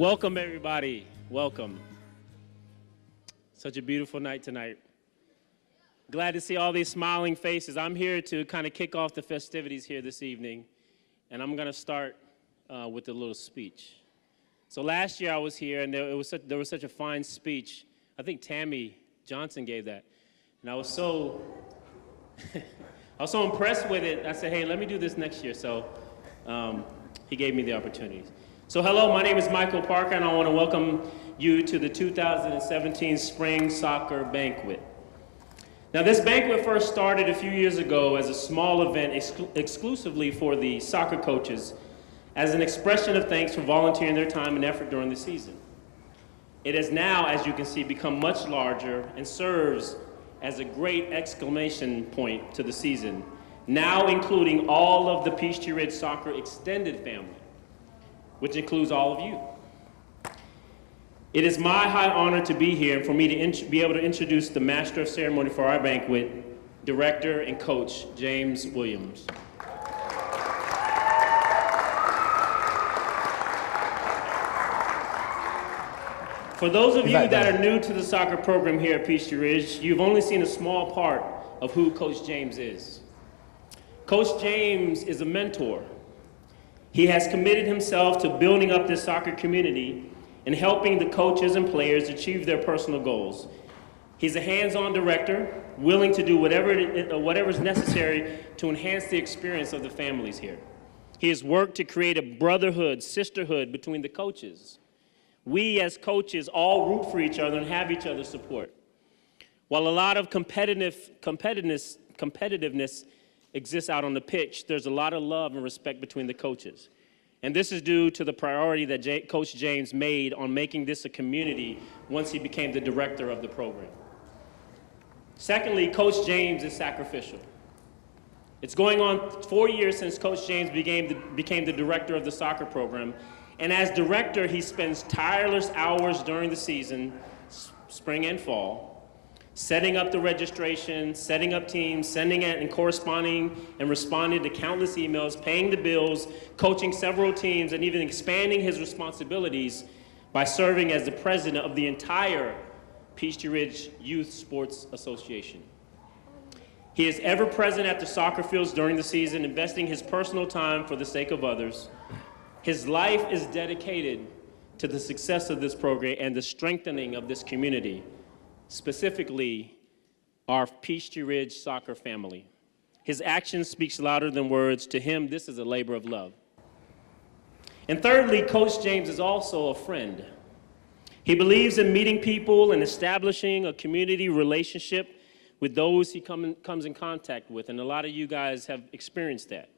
Welcome, everybody. Welcome. Such a beautiful night tonight. Glad to see all these smiling faces. I'm here to kind of kick off the festivities here this evening, and I'm going to start with a little speech. So last year I was here, and there was such a fine speech. I think Tammy Johnson gave that, and I was so impressed with it. I said, hey, let me do this next year. So he gave me the opportunity. So hello, my name is Michael Parker, and I want to welcome you to the 2017 Spring Soccer Banquet. Now, this banquet first started a few years ago as a small event exclusively for the soccer coaches as an expression of thanks for volunteering their time and effort during the season. It has now, as you can see, become much larger and serves as a great exclamation point to the season, now including all of the Peachtree Ridge Soccer extended family, which includes all of you. It is my high honor to be here and for me to be able to introduce the Master of Ceremony for our banquet, Director and Coach James Williams. For those of you that are new to the soccer program here at Peachtree Ridge, you've only seen a small part of who Coach James is. Coach James is a mentor. He has committed himself to building up this soccer community and helping the coaches and players achieve their personal goals. He's a hands-on director, willing to do whatever is necessary to enhance the experience of the families here. He has worked to create a brotherhood, sisterhood between the coaches. We as coaches all root for each other and have each other's support. While a lot of competitiveness exists out on the pitch, there's a lot of love and respect between the coaches. And this is due to the priority that Coach James made on making this a community once he became the director of the program. Secondly, Coach James is sacrificial. It's going on 4 years since Coach James became the director of the soccer program. And as director, he spends tireless hours during the season, spring and fall, setting up the registration, setting up teams, sending it and corresponding and responding to countless emails, paying the bills, coaching several teams, and even expanding his responsibilities by serving as the president of the entire Peachtree Ridge Youth Sports Association. He is ever present at the soccer fields during the season, investing his personal time for the sake of others. His life is dedicated to the success of this program and the strengthening of this community, specifically our Peachtree Ridge soccer family. His action speaks louder than words. To him, this is a labor of love. And thirdly, Coach James is also a friend. He believes in meeting people and establishing a community relationship with those he comes in contact with, and a lot of you guys have experienced that.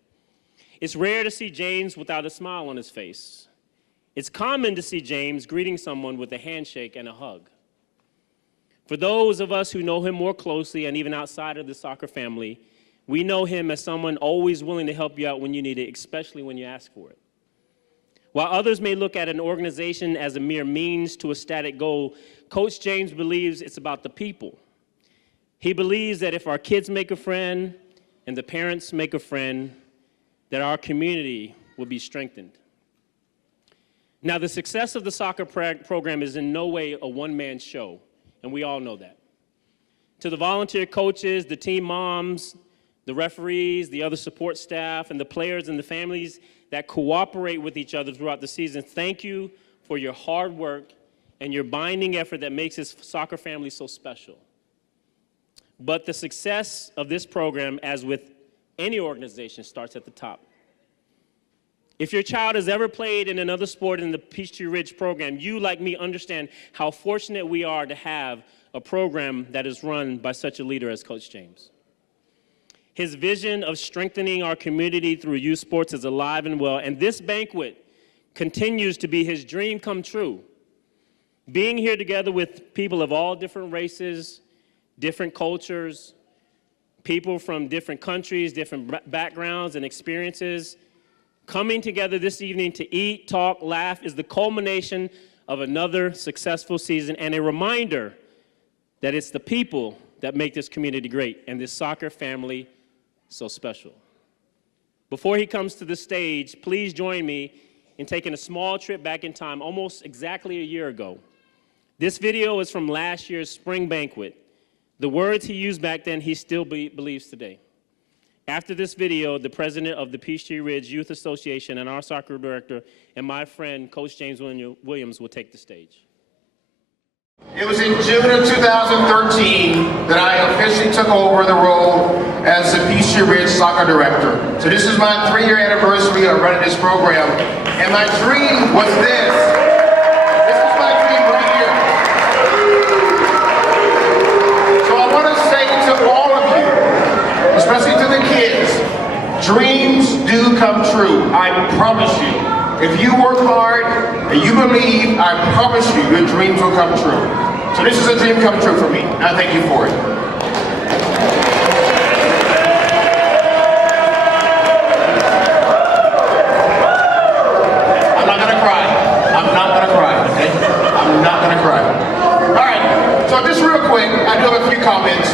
It's rare to see James without a smile on his face. It's common to see James greeting someone with a handshake and a hug. For those of us who know him more closely and even outside of the soccer family, we know him as someone always willing to help you out when you need it, especially when you ask for it. While others may look at an organization as a mere means to a static goal, Coach James believes it's about the people. He believes that if our kids make a friend and the parents make a friend, that our community will be strengthened. Now, the success of the soccer program is in no way a one-man show, and we all know that. To the volunteer coaches, the team moms, the referees, the other support staff, and the players and the families that cooperate with each other throughout the season, thank you for your hard work and your binding effort that makes this soccer family so special. But the success of this program, as with any organization, starts at the top. If your child has ever played in another sport in the Peachtree Ridge program, you, like me, understand how fortunate we are to have a program that is run by such a leader as Coach James. His vision of strengthening our community through youth sports is alive and well, and this banquet continues to be his dream come true. Being here together with people of all different races, different cultures, people from different countries, different backgrounds and experiences, coming together this evening to eat, talk, laugh is the culmination of another successful season and a reminder that it's the people that make this community great and this soccer family so special. Before he comes to the stage, please join me in taking a small trip back in time almost exactly a year ago. This video is from last year's spring banquet. The words he used back then, he still believes today. After this video, the president of the Peachtree Ridge Youth Association and our soccer director and my friend, Coach James Williams, will take the stage. It was in June of 2013 that I officially took over the role as the Peachtree Ridge soccer director. So this is my 3-year anniversary of running this program, and my dream was this. This is my dream right here. So I want to say to all of you, especially to the kids, dreams do come true. I promise you. If you work hard and you believe, I promise you, your dreams will come true. So this is a dream come true for me, and I thank you for it. I'm not gonna cry. I'm not gonna cry, okay? I'm not gonna cry. All right, so just real quick, I do have a few comments.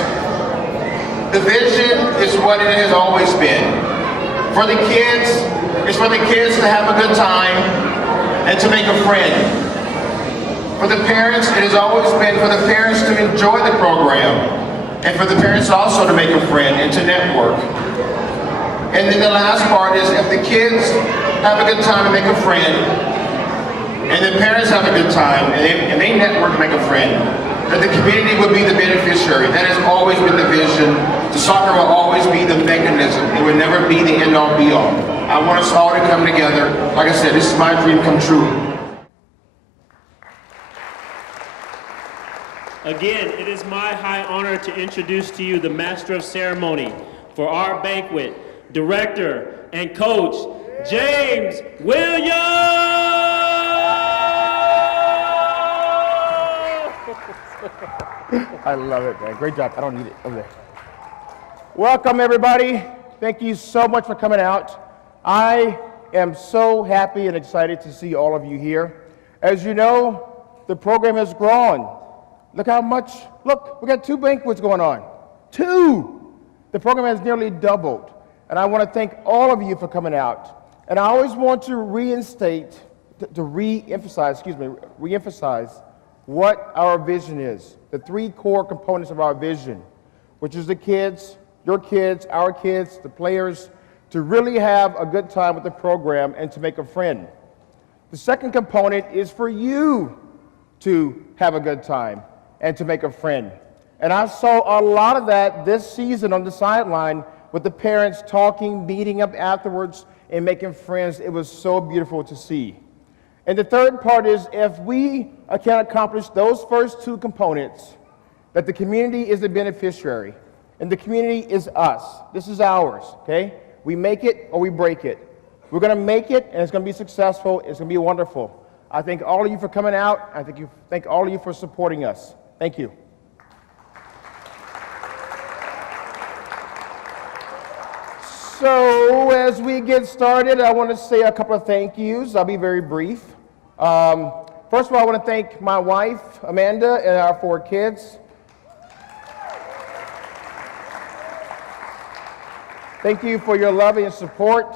The vision is what it has always been. For the kids, it's for the kids to have a good time and to make a friend. For the parents, it has always been for the parents to enjoy the program and for the parents also to make a friend and to network. And then the last part is if the kids have a good time and make a friend and the parents have a good time and they network and make a friend, that the community would be the beneficiary. That has always been the vision. The soccer will always be the mechanism. It would never be the end-all be-all. I want us all to come together. Like I said, this is my dream come true. Again, it is my high honor to introduce to you the master of ceremony for our banquet, director and coach, James Williams! I love it, man. Great job. I don't need it over there. Welcome, everybody. Thank you so much for coming out. I am so happy and excited to see all of you here. As you know, the program has grown. Look how much, look, we got 2 banquets going on. 2! The program has nearly doubled. And I want to thank all of you for coming out. And I always want to re-emphasize what our vision is. The 3 core components of our vision, which is the kids, your kids, our kids, the players, to really have a good time with the program and to make a friend. The second component is for you to have a good time and to make a friend. And I saw a lot of that this season on the sideline with the parents talking, meeting up afterwards, and making friends. It was so beautiful to see. And the third part is if we can accomplish those first 2 components, that the community is the beneficiary, and the community is us. This is ours, okay? We make it or we break it. We're going to make it, and it's going to be successful. It's going to be wonderful. I thank all of you for coming out. I thank all of you for supporting us. Thank you. So as we get started, I want to say a couple of thank yous. I'll be very brief. First of all, I want to thank my wife, Amanda, and our 4 kids. Thank you for your love and support.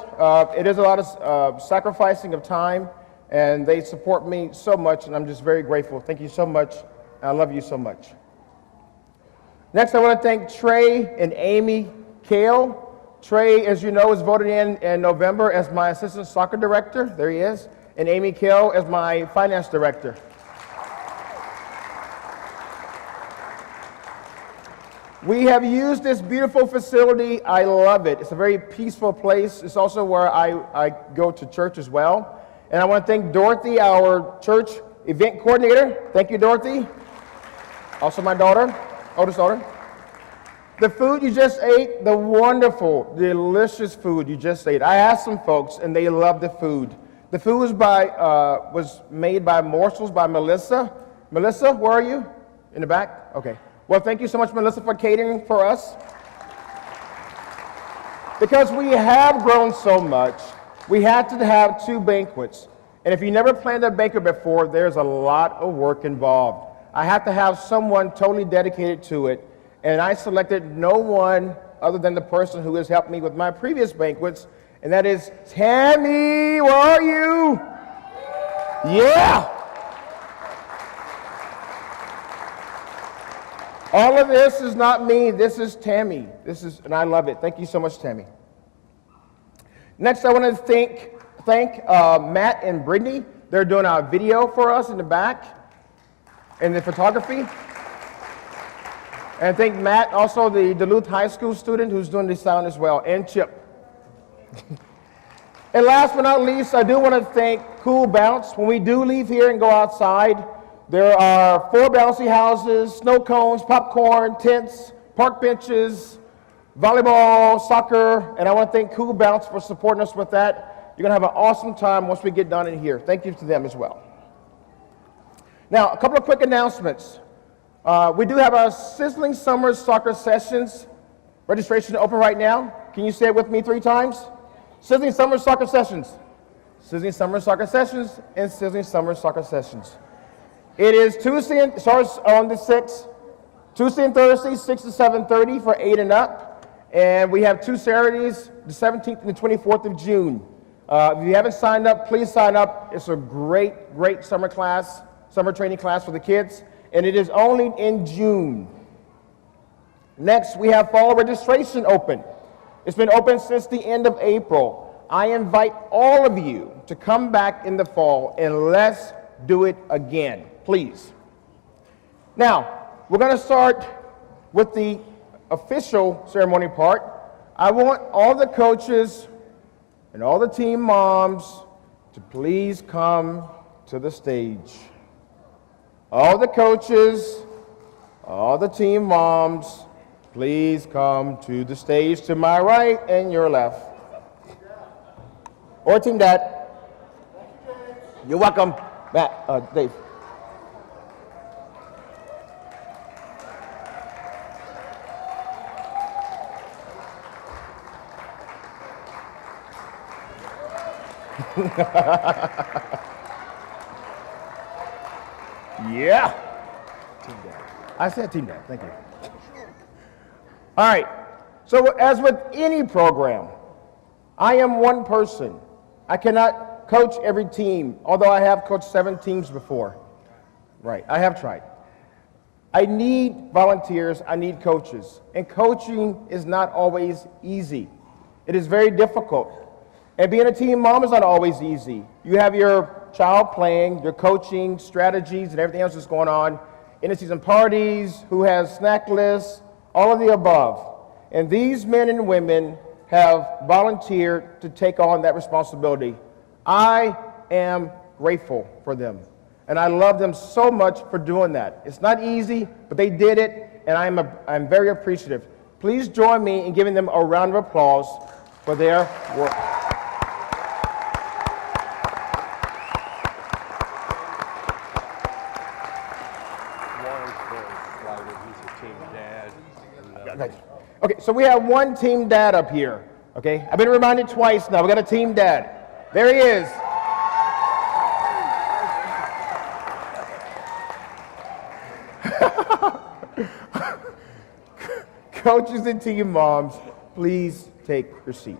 It is a lot of sacrificing of time, and they support me so much, and I'm just very grateful. Thank you so much. I love you so much. Next, I want to thank Trey and Amy Kale. Trey, as you know, was voted in November as my assistant soccer director. There he is. And Amy Kale as my finance director. We have used this beautiful facility. I love it. It's a very peaceful place. It's also where I go to church as well. And I want to thank Dorothy, our church event coordinator. Thank you, Dorothy. Also my daughter, oldest daughter. The food you just ate, the wonderful, delicious food you just ate. I asked some folks, and they loved the food. The food was made by Morsels by Melissa. Melissa, where are you? In the back? Okay. Well, thank you so much, Melissa, for catering for us. Because we have grown so much, we had to have 2 banquets. And if you never planned a banquet before, there's a lot of work involved. I have to have someone totally dedicated to it. And I selected no one other than the person who has helped me with my previous banquets, and that is Tammy. Where are you? Yeah! All of this is not me, this is Tammy. And I love it. Thank you so much, Tammy. Next, I want to thank Matt and Brittany. They're doing our video for us in the back, and the photography. And thank Matt, also the Duluth High School student who's doing the sound as well, and Chip. And last but not least, I do want to thank Cool Bounce. When we do leave here and go outside, there are 4 bouncy houses, snow cones, popcorn, tents, park benches, volleyball, soccer, and I want to thank Cool Bounce for supporting us with that. You're going to have an awesome time once we get done in here. Thank you to them as well. Now, a couple of quick announcements. We do have our Sizzling Summer Soccer Sessions. Registration open right now. Can you say it with me 3 times? Sizzling Summer Soccer Sessions. Sizzling Summer Soccer Sessions and Sizzling Summer Soccer Sessions. It is Tuesday, starts on the 6th, Tuesday and Thursday, 6 to 7:30 for 8 and up. And we have 2 Saturdays, the 17th and the 24th of June. If you haven't signed up, please sign up. It's a great summer training class for the kids. And it is only in June. Next, we have fall registration open. It's been open since the end of April. I invite all of you to come back in the fall and let's do it again, please. Now, we're going to start with the official ceremony part. I want all the coaches and all the team moms to please come to the stage. All the coaches, all the team moms, please come to the stage to my right and your left. Or Team Dad. You're welcome. Matt, Dave. Yeah. Team Dad. I said Team Dad. Thank you. All right. So as with any program, I am one person. I cannot coach every team, although I have coached 7 teams before. Right. I have tried. I need volunteers. I need coaches. And coaching is not always easy. It is very difficult. And being a team mom is not always easy. You have your child playing, your coaching, strategies, and everything else that's going on, in-season parties, who has snack lists, all of the above. And these men and women have volunteered to take on that responsibility. I am grateful for them. And I love them so much for doing that. It's not easy, but they did it, and I'm very appreciative. Please join me in giving them a round of applause for their work. Okay, so we have one team dad up here. Okay, I've been reminded twice now. We got a team dad. There he is. Coaches and team moms, please take your seat.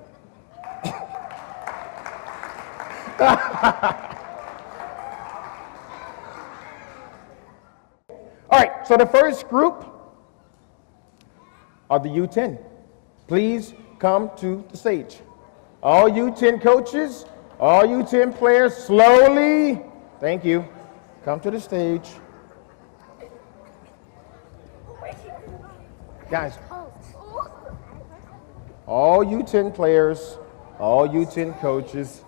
All right, so the first group are the U10. Please come to the stage. All U10 coaches, all U10 players, slowly, thank you, come to the stage. Guys, all U10 players, all U10 coaches.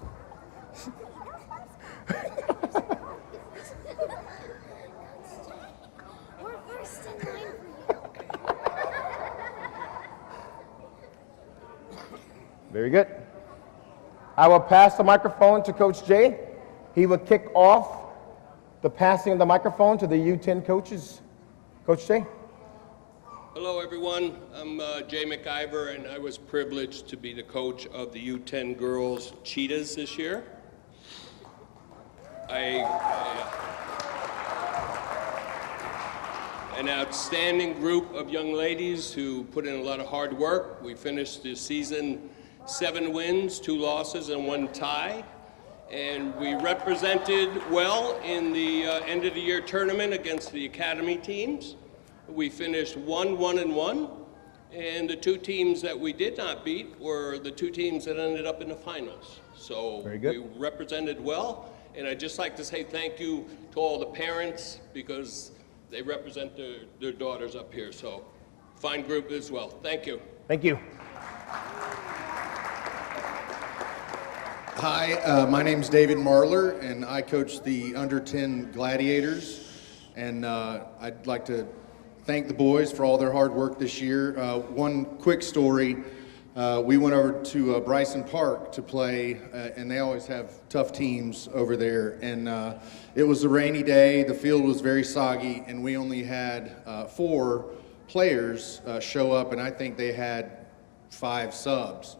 Very good. I will pass the microphone to Coach Jay. He will kick off the passing of the microphone to the U10 coaches. Coach Jay. Hello, everyone. I'm Jay McIver, and I was privileged to be the coach of the U10 girls Cheetahs this year. An outstanding group of young ladies who put in a lot of hard work. We finished the season 7 wins, 2 losses, and 1 tie. And we represented well in the end of the year tournament against the academy teams. We finished 1-1-1, and the two teams that we did not beat were the two teams that ended up in the finals. So we represented well, and I'd just like to say thank you to all the parents because they represent their daughters up here. So fine group as well. Thank you. Thank you. Hi, my name's David Marler, and I coach the under-10 Gladiators. And I'd like to thank the boys for all their hard work this year. One quick story, we went over to Bryson Park to play, and they always have tough teams over there. And it was a rainy day, the field was very soggy, and we only had 4 players show up, and I think they had 5 subs.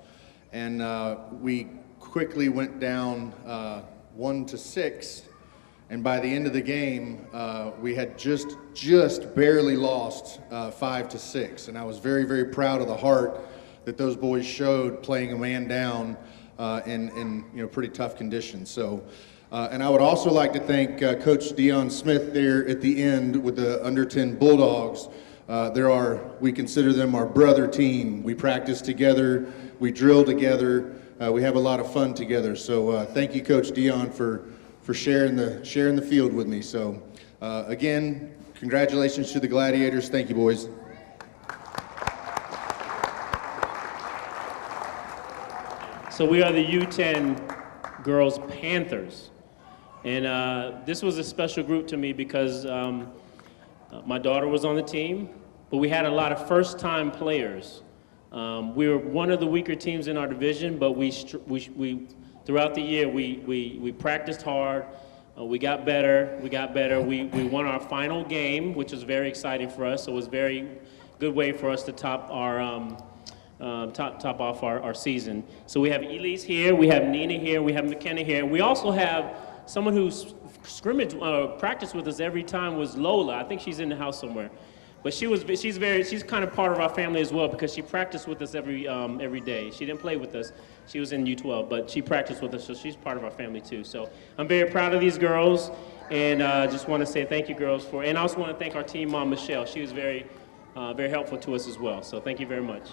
And we quickly went down 1-6, and by the end of the game, we had just barely lost 5-6. And I was very, very proud of the heart that those boys showed playing a man down in pretty tough conditions. So, and I would also like to thank Coach Dion Smith there at the end with the under-10 Bulldogs. We consider them our brother team. We practice together, we drill together. We have a lot of fun together. So thank you, Coach Dion, for sharing the field with me. So again, congratulations to the Gladiators. Thank you, boys. So we are the U10 Girls Panthers. And this was a special group to me because my daughter was on the team, but we had a lot of first-time players. We were one of the weaker teams in our division, but we throughout the year, we practiced hard. We got better. We won our final game, which was very exciting for us. So it was a very good way for us to top off our season. So we have Elise here, we have Nina here, we have McKenna here, and we also have someone who's practiced with us every time was Lola. I think she's in the house somewhere. But she's kind of part of our family as well because she practiced with us every day. She didn't play with us. She was in U12, but she practiced with us, so she's part of our family too. So I'm very proud of these girls, and just want to say thank you, girls, and I also want to thank our team mom, Michelle. She was very helpful to us as well. So thank you very much.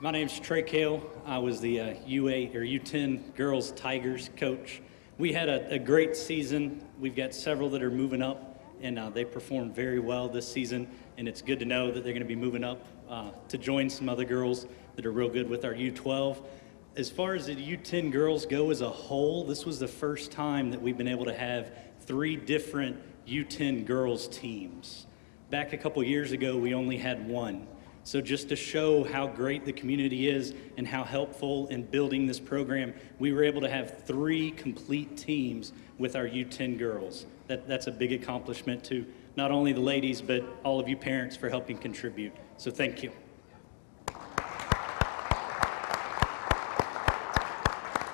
My name's Trey Kale. I was the U8 or U10 Girls Tigers coach. We had a great season. We've got several that are moving up, and they performed very well this season, and it's good to know that they're going to be moving up to join some other girls that are real good with our U12. As far as the U10 girls go as a whole, this was the first time that we've been able to have 3 different U10 girls teams. Back a couple years ago, we only had 1. So just to show how great the community is and how helpful in building this program, we were able to have 3 complete teams with our U10 girls. That's a big accomplishment to not only the ladies, but all of you parents for helping contribute. So thank you.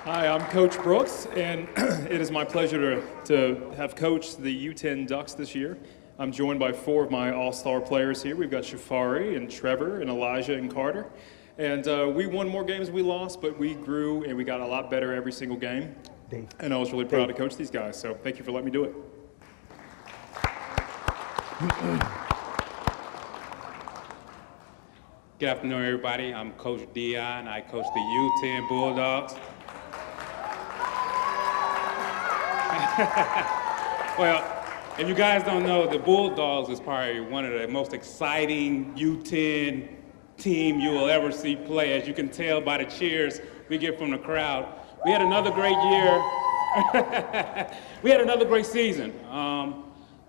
Hi, I'm Coach Brooks, and it is my pleasure to have coached the U10 Ducks this year. I'm joined by 4 of my all-star players here. We've got Shafari and Trevor and Elijah and Carter. And we won more games than we lost, but we grew and we got a lot better every single game. And I was really proud to coach these guys, so thank you for letting me do it. Good afternoon, everybody. I'm Coach Dion. I coach the U10 Bulldogs. Well, if you guys don't know, the Bulldogs is probably one of the most exciting U10 team you will ever see play. As you can tell by the cheers we get from the crowd. We had another great year. We had another great season.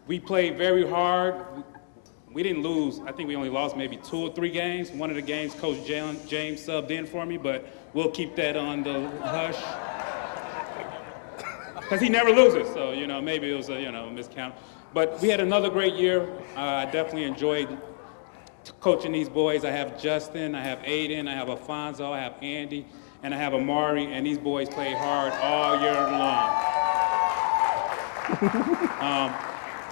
We played very hard. We didn't lose. I think we only lost maybe 2 or 3 games. One of the games Coach James subbed in for me, but we'll keep that on the hush. Because he never loses, so, maybe it was a, miscount. But we had another great year. I definitely enjoyed coaching these boys. I have Justin, I have Aiden, I have Alfonso, I have Andy, and I have Amari, and these boys play hard all year long.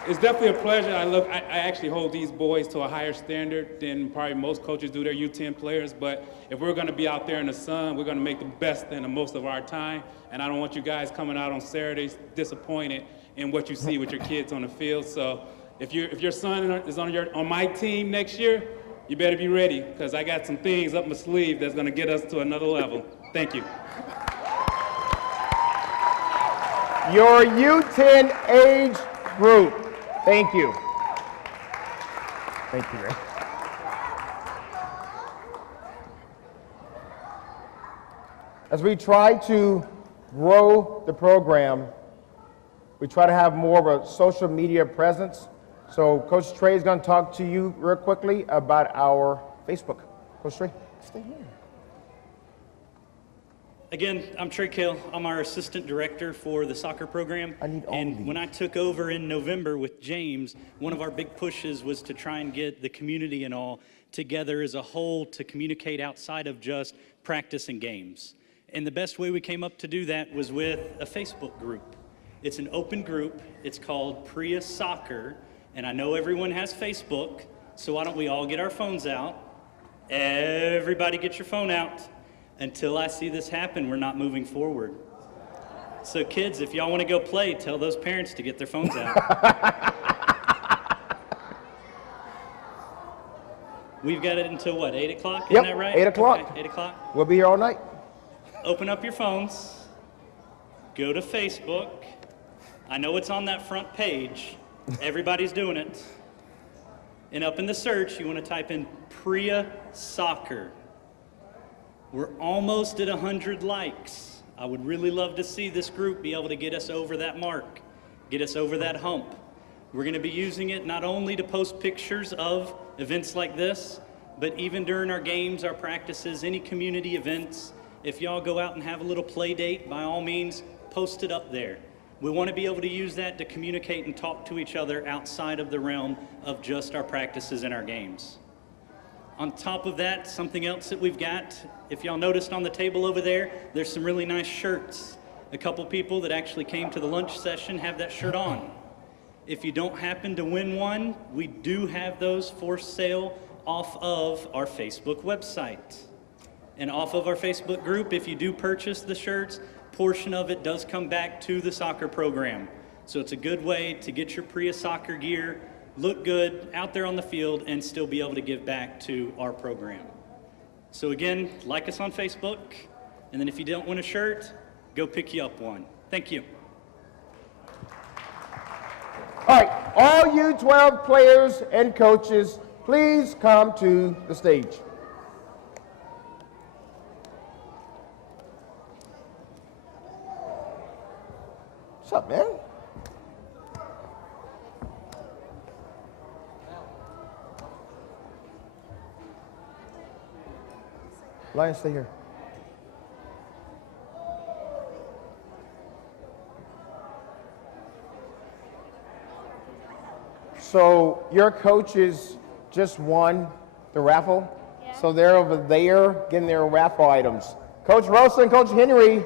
It's definitely a pleasure. I actually hold these boys to a higher standard than probably most coaches do their U10 players, but if we're gonna be out there in the sun, we're gonna make the best and the most of our time, and I don't want you guys coming out on Saturdays disappointed in what you see with your kids on the field. So if your son is on my team next year, you better be ready, because I got some things up my sleeve that's gonna get us to another level. Thank you. Your U10 age group. Thank you. Thank you, Ray. As we try to grow the program, we try to have more of a social media presence. So Coach Trey is going to talk to you real quickly about our Facebook. Coach Trey, stay here. Again, I'm Trey Kale. I'm our assistant director for the soccer program. And when I took over in November with James, one of our big pushes was to try and get the community and all together as a whole to communicate outside of just practice and games. And the best way we came up to do that was with a Facebook group. It's an open group. It's called PRYAA Soccer. And I know everyone has Facebook, so why don't we all get our phones out? Everybody get your phone out. Until I see this happen, we're not moving forward. So kids, if y'all want to go play, tell those parents to get their phones out. We've got it until what, 8 o'clock? Yep, Isn't that right? 8 o'clock. Okay, 8 o'clock. We'll be here all night. Open up your phones. Go to Facebook. I know it's on that front page. Everybody's doing it. And up in the search, you want to type in PRYAA Soccer. We're almost at 100 likes. I would really love to see this group be able to get us over that mark, get us over that hump. We're going to be using it not only to post pictures of events like this, but even during our games, our practices, any community events. If y'all go out and have a little play date, by all means, post it up there. We want to be able to use that to communicate and talk to each other outside of the realm of just our practices and our games. On top of that, something else that we've got, if y'all noticed on the table over there, there's some really nice shirts. A couple people that actually came to the lunch session have that shirt on. If you don't happen to win one, we do have those for sale off of our Facebook website. And off of our Facebook group, if you do purchase the shirts, portion of it does come back to the soccer program. So it's a good way to get your PRYAA soccer gear, look good out there on the field, and still be able to give back to our program. So again, like us on Facebook, and then if you don't win a shirt, go pick you up one. Thank you. All right, all U12 players and coaches, please come to the stage. What's up, man? Lion, stay here. So your coaches just won the raffle. Yeah. So they're over there getting their raffle items. Coach Rosa and Coach Henry.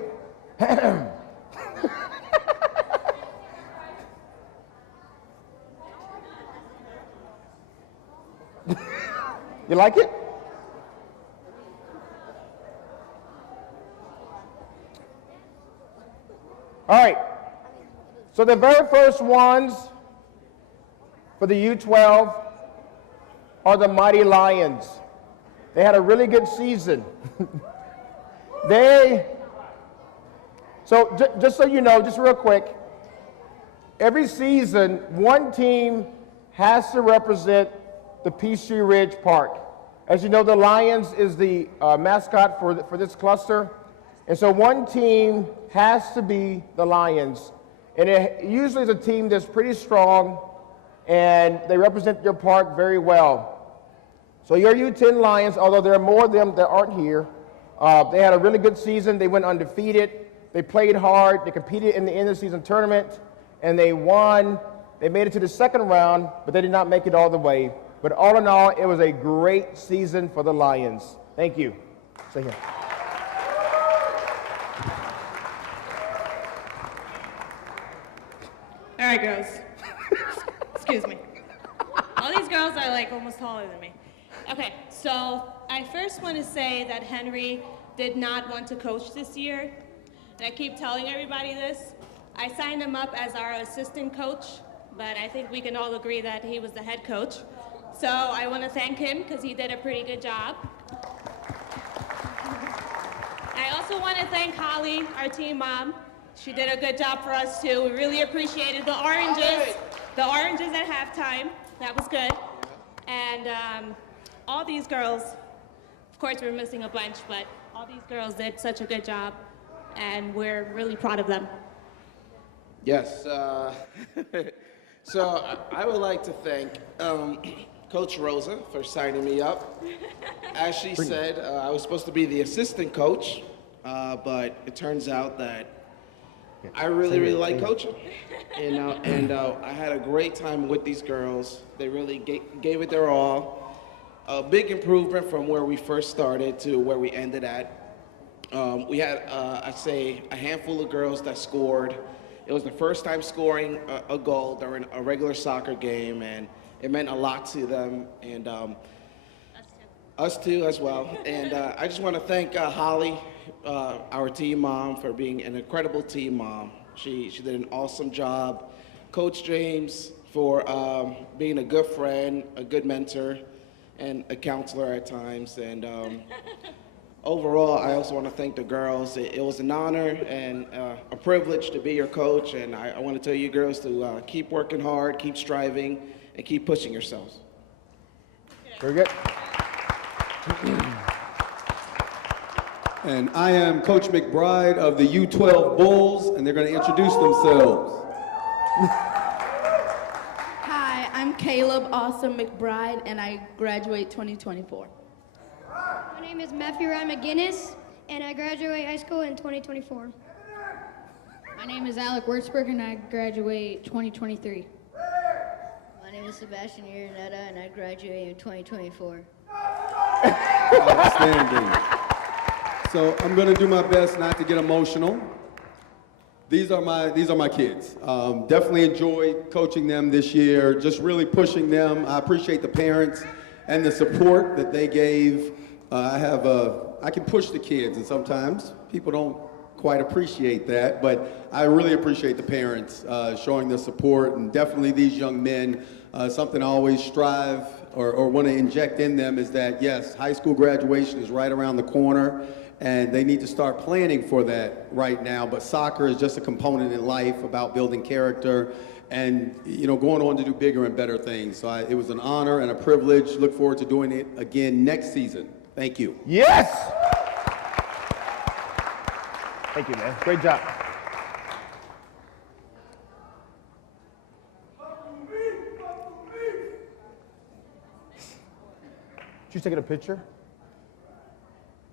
You like it? All right. So the very first ones for the U12 are the Mighty Lions. They had a really good season. Just so you know, just real quick, every season, one team has to represent the Peachtree Ridge Park. As you know, the Lions is the mascot for this cluster. And so one team has to be the Lions. And it usually is a team that's pretty strong, and they represent your park very well. So your U10 Lions, although there are more of them that aren't here, they had a really good season. They went undefeated. They played hard. They competed in the end of the season tournament, and they won. They made it to the second round, but they did not make it all the way. But all in all, it was a great season for the Lions. Thank you. Stay here. All right, girls. Excuse me. All these girls are like almost taller than me. Okay, so I first want to say that Henry did not want to coach this year. And I keep telling everybody this. I signed him up as our assistant coach, but I think we can all agree that he was the head coach. So I want to thank him because he did a pretty good job. I also want to thank Holly, our team mom. She did a good job for us too. We really appreciated the oranges at halftime. That was good. And all these girls, of course we're missing a bunch, but all these girls did such a good job, and we're really proud of them. Yes. So I would like to thank Coach Rosa for signing me up. As she said, I was supposed to be the assistant coach, but it turns out that I really like coaching. And I had a great time with these girls. They really gave it their all. A big improvement from where we first started to where we ended at. We had, I'd say, a handful of girls that scored. It was the first time scoring a goal during a regular soccer game, and it meant a lot to them, and us too as well. And I just want to thank Holly, our team mom, for being an incredible team mom. She did an awesome job. Coach James for being a good friend, a good mentor, and a counselor at times. And overall, I also want to thank the girls. It was an honor and a privilege to be your coach, and I want to tell you girls to keep working hard, keep striving, and keep pushing yourselves. Very good. And I am Coach McBride of the U12 Bulls, and they're going to introduce themselves. Hi, I'm Caleb Awesome McBride, and I graduate 2024. My name is Matthew Ryan McGinnis, and I graduate high school in 2024. My name is Alec Würzberg, and I graduate 2023. My name is Sebastian Ironetta, and I graduate in 2024. Outstanding. So I'm going to do my best not to get emotional. These are my kids. Definitely enjoyed coaching them this year, just really pushing them. I appreciate the parents and the support that they gave. I can push the kids, and sometimes people don't quite appreciate that, but I really appreciate the parents showing the support, and definitely these young men. Something I always strive or want to inject in them is that, yes, high school graduation is right around the corner, and they need to start planning for that right now, but soccer is just a component in life about building character and, you know, going on to do bigger and better things. So it was an honor and a privilege. Look forward to doing it again next season. Thank you. Yes! Thank you, man. Great job. She's taking a picture.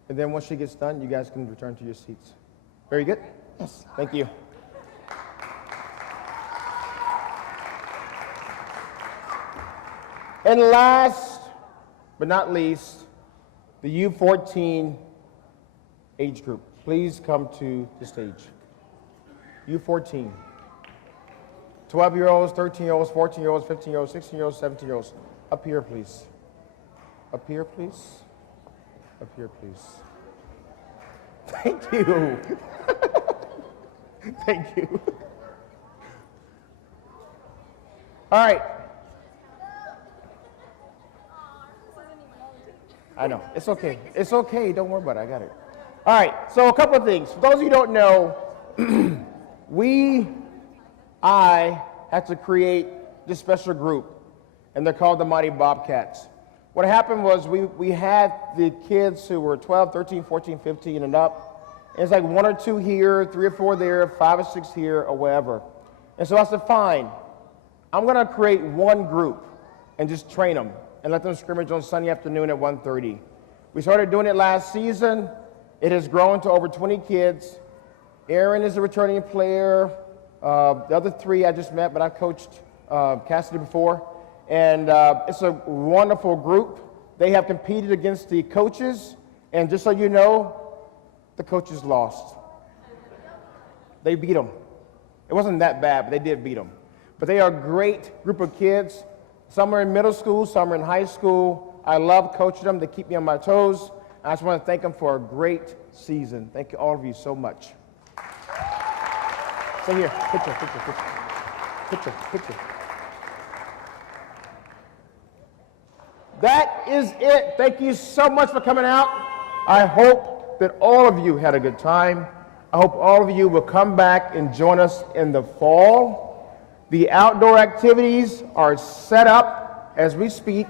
And then once she gets done, you guys can return to your seats. Very good? Yes. Thank you. And last but not least, the U14 age group. Please come to the stage. U14. 12-year-olds, 13-year-olds, 14-year-olds, 15-year-olds, 16-year-olds, 17-year-olds. Up here, please. Up here, please. Up here, please. Thank you. Thank you. All right. I know. It's okay. It's okay. Don't worry about it. I got it. All right. So a couple of things. For those of you who don't know, I had to create this special group, and they're called the Mighty Bobcats. What happened was we had the kids who were 12, 13, 14, 15, and up. And it's like 1 or 2 here, 3 or 4 there, 5 or 6 here, or wherever. And so I said, fine, I'm going to create one group and just train them and let them scrimmage on Sunday afternoon at 1:30. We started doing it last season. It has grown to over 20 kids. Aaron is a returning player. The other 3 I just met, but I've coached Cassidy before. And it's a wonderful group. They have competed against the coaches, and just so you know, the coaches lost. They beat them. It wasn't that bad, but they did beat them. But they are a great group of kids. Some are in middle school, some are in high school. I love coaching them. They keep me on my toes. I just want to thank them for a great season. Thank you, all of you, so much. So here, picture. That is it. Thank you so much for coming out. I hope that all of you had a good time. I hope all of you will come back and join us in the fall. The outdoor activities are set up as we speak.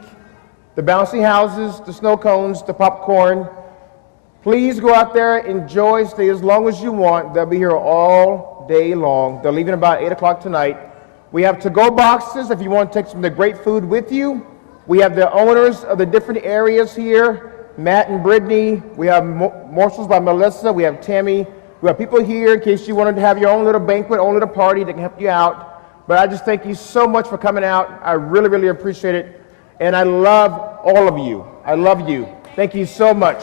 The bouncy houses, the snow cones, the popcorn. Please go out there, enjoy, stay as long as you want. They'll be here all day long. They're leaving about 8 o'clock tonight. We have to-go boxes if you want to take some of the great food with you. We have the owners of the different areas here, Matt and Brittany. We have morsels by Melissa. We have Tammy. We have people here in case you wanted to have your own little banquet, own little party that can help you out. But I just thank you so much for coming out. I really, really appreciate it. And I love all of you. I love you. Thank you so much.